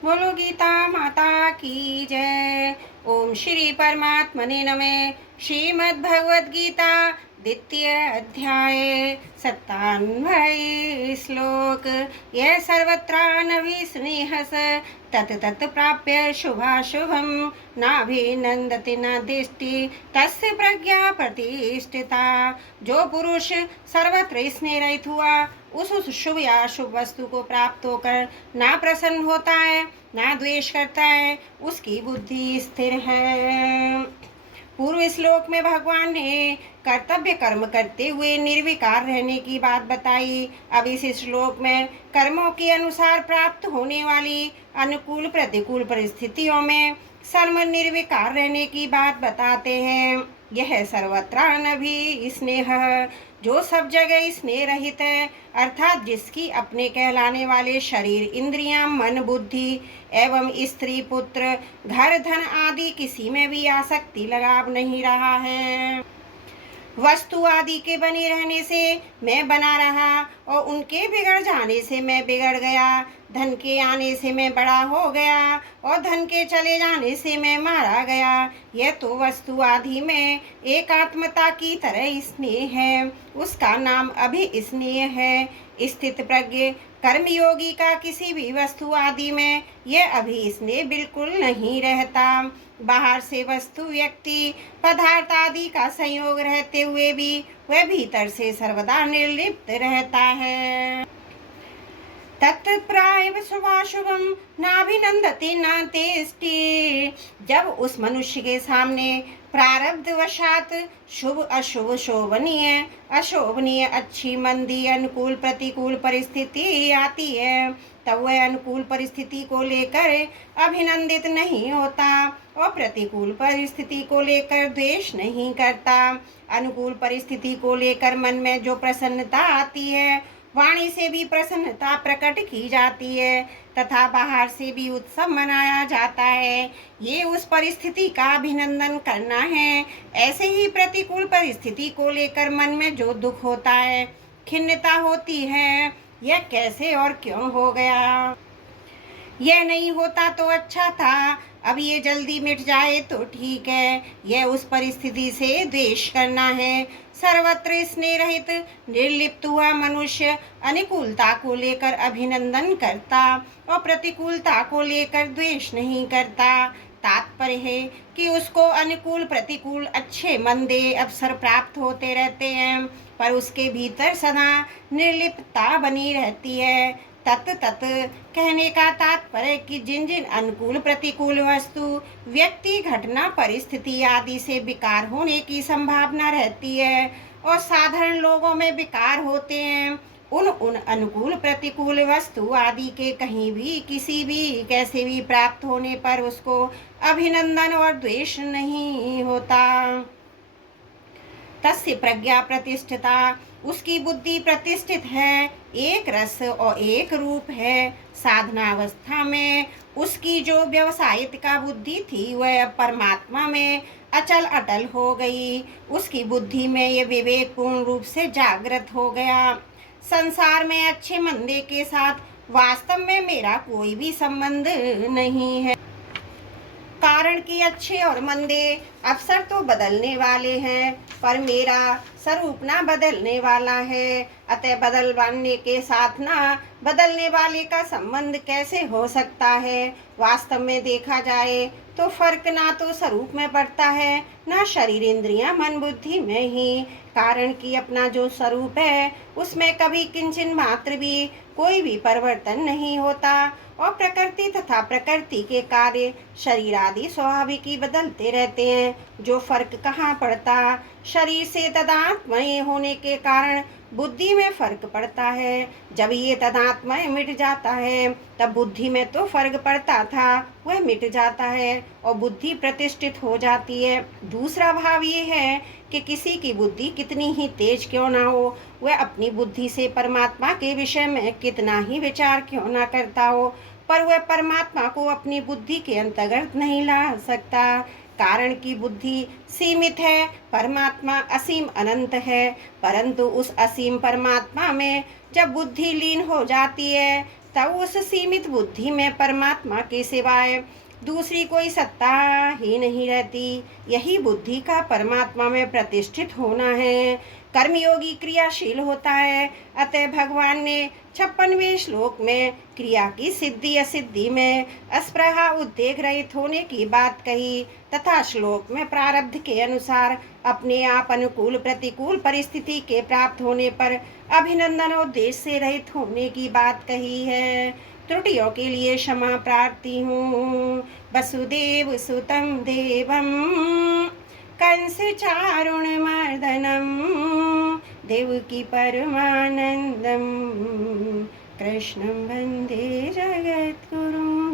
बोलो गीता माता की जय। ओम श्री परमात्मने नमः। श्रीमद् भगवद गीता द्वितीय अध्याय 97 श्लोक। यह सर्वत्रानभिस्नेहस तत् तत् प्राप्य शुभाशुभम नाभिनंदति न दृष्टि तस्य प्रज्ञा प्रतिष्ठिता। जो पुरुष सर्वत्र स्नेह रहित हुआ उस शुभ या शुभ वस्तु को प्राप्त होकर ना प्रसन्न होता है ना द्वेष करता है, उसकी बुद्धि स्थिर है। पूर्व श्लोक में भगवान ने कर्तव्य कर्म करते हुए निर्विकार रहने की बात बताई। अब इस श्लोक में कर्मों के अनुसार प्राप्त होने वाली अनुकूल प्रतिकूल परिस्थितियों में सर्व निर्विकार रहने की बात बताते हैं। यह सर्वत्रानभि स्नेह, जो सब जगह स्नेह रहित है, अर्थात जिसकी अपने कहलाने वाले शरीर, इंद्रियां, मन, बुद्धि एवं स्त्री, पुत्र, घर, धन आदि किसी में भी आसक्ति लगाव नहीं रहा है। वस्तु आदि के बने रहने से मैं बना रहा और उनके बिगड़ जाने से मैं बिगड़ गया। धन के आने से मैं बड़ा हो गया और धन के चले जाने से मैं मारा गया। यह तो वस्तु आदि में एकात्मता की तरह स्नेह है, उसका नाम अभी स्नेह है। स्थित प्रज्ञ कर्मयोगी का किसी भी वस्तु आदि में यह अभी स्नेह बिल्कुल नहीं रहता। बाहर से वस्तु, व्यक्ति, पदार्थ आदि का संयोग रहते हुए भी वह भीतर से सर्वदा निर्लिप्त रहता है। तत्प्राय शुभाशुभम नाभिनंदति न तेष्टि। जब उस मनुष्य के सामने प्रारब्धवशात शुभ अशुभ, शोभनीय अशोभनीय, अच्छी मंदी, अनुकूल प्रतिकूल परिस्थिति आती है, तब वह अनुकूल परिस्थिति को लेकर अभिनंदित नहीं होता और प्रतिकूल परिस्थिति को लेकर द्वेष नहीं करता। अनुकूल परिस्थिति को लेकर मन में जो प्रसन्नता आती है, वाणी से भी प्रसन्नता प्रकट की जाती है तथा बाहर से भी उत्सव मनाया जाता है। ये उस परिस्थिति का अभिनंदन करना है। ऐसे ही प्रतिकूल परिस्थिति को लेकर मन में जो दुख होता है, खिन्नता होती है, यह कैसे और क्यों हो गया, यह नहीं होता तो अच्छा था, अब ये जल्दी मिट जाए तो ठीक है, यह उस परिस्थिति से द्वेष करना है। सर्वत्र स्नेह रहित निर्लिप्त हुआ मनुष्य अनुकूलता को लेकर अभिनंदन करता और प्रतिकूलता को लेकर द्वेष नहीं करता। तात्पर्य है कि उसको अनुकूल प्रतिकूल, अच्छे मंदे अवसर प्राप्त होते रहते हैं, पर उसके भीतर सदा निर्लिप्तता बनी रहती है। तत् तत् कहने का तात्पर्य कि जिन जिन अनुकूल प्रतिकूल वस्तु, व्यक्ति, घटना, परिस्थिति आदि से विकार होने की संभावना रहती है और साधारण लोगों में विकार होते हैं, उन अनुकूल प्रतिकूल वस्तु आदि के कहीं भी किसी भी कैसे भी प्राप्त होने पर उसको अभिनंदन और द्वेष नहीं होता। तस्य प्रज्ञा प्रतिष्ठिता, उसकी बुद्धि प्रतिष्ठित है, एक रस और एक रूप है। साधना अवस्था में उसकी जो व्यवसायिका बुद्धि थी वह परमात्मा में अचल अटल हो गई। उसकी बुद्धि में ये विवेक पूर्ण रूप से जागृत हो गया। संसार में अच्छे मंदे के साथ वास्तव में मेरा कोई भी संबंध नहीं है, कारण कि अच्छे और मंदे अवसर तो बदलने वाले हैं, पर मेरा स्वरूप ना बदलने वाला है। अतः बदलने के साथ ना बदलने वाले का संबंध कैसे हो सकता है। वास्तव में देखा जाए तो फर्क ना तो स्वरूप में पड़ता है, ना शरीर, इंद्रियां, मन, बुद्धि में ही। कारण कि अपना जो स्वरूप है उसमें कभी किंचन मात्र भी कोई भी परिवर्तन नहीं होता और प्रकृति तथा प्रकृति के कार्य, शरीर आदि स्वाभाविक ही बदलते रहते हैं। जो फर्क कहाँ पड़ता, शरीर से तदात्मय होने के कारण बुद्धि में फर्क पड़ता है। जब ये तदात्मय मिट जाता है तब बुद्धि में तो फर्क पड़ता था, वह मिट जाता है और बुद्धि प्रतिष्ठित हो जाती है। दूसरा भाव ये है कि किसी की बुद्धि कितनी ही तेज क्यों ना हो, वह अपनी बुद्धि से परमात्मा के विषय में कितना ही विचार क्यों ना करता हो, पर वह परमात्मा को अपनी बुद्धि के अंतर्गत नहीं ला सकता। कारण की बुद्धि सीमित है, परमात्मा असीम अनंत है। परंतु उस असीम परमात्मा में जब बुद्धि लीन हो जाती है तब उस सीमित बुद्धि में परमात्मा के सिवाय दूसरी कोई सत्ता ही नहीं रहती। यही बुद्धि का परमात्मा में प्रतिष्ठित होना है। कर्मयोगी क्रियाशील होता है, अतः भगवान ने 56वें श्लोक में क्रिया की सिद्धि असिद्धि में अस्पृहा उद्वेग रहित होने की बात कही तथा श्लोक में प्रारब्ध के अनुसार अपने आप अनुकूल प्रतिकूल परिस्थिति के प्राप्त होने पर अभिनंदन और देश से रहित होने की बात कही है। त्रुटियों के लिए क्षमा प्रार्थी हूँ। वसुदेव सुतं देवम कंस चारुण मर्दनम देवकी परमानंदम कृष्णं वंदे जगद्गुरुम्।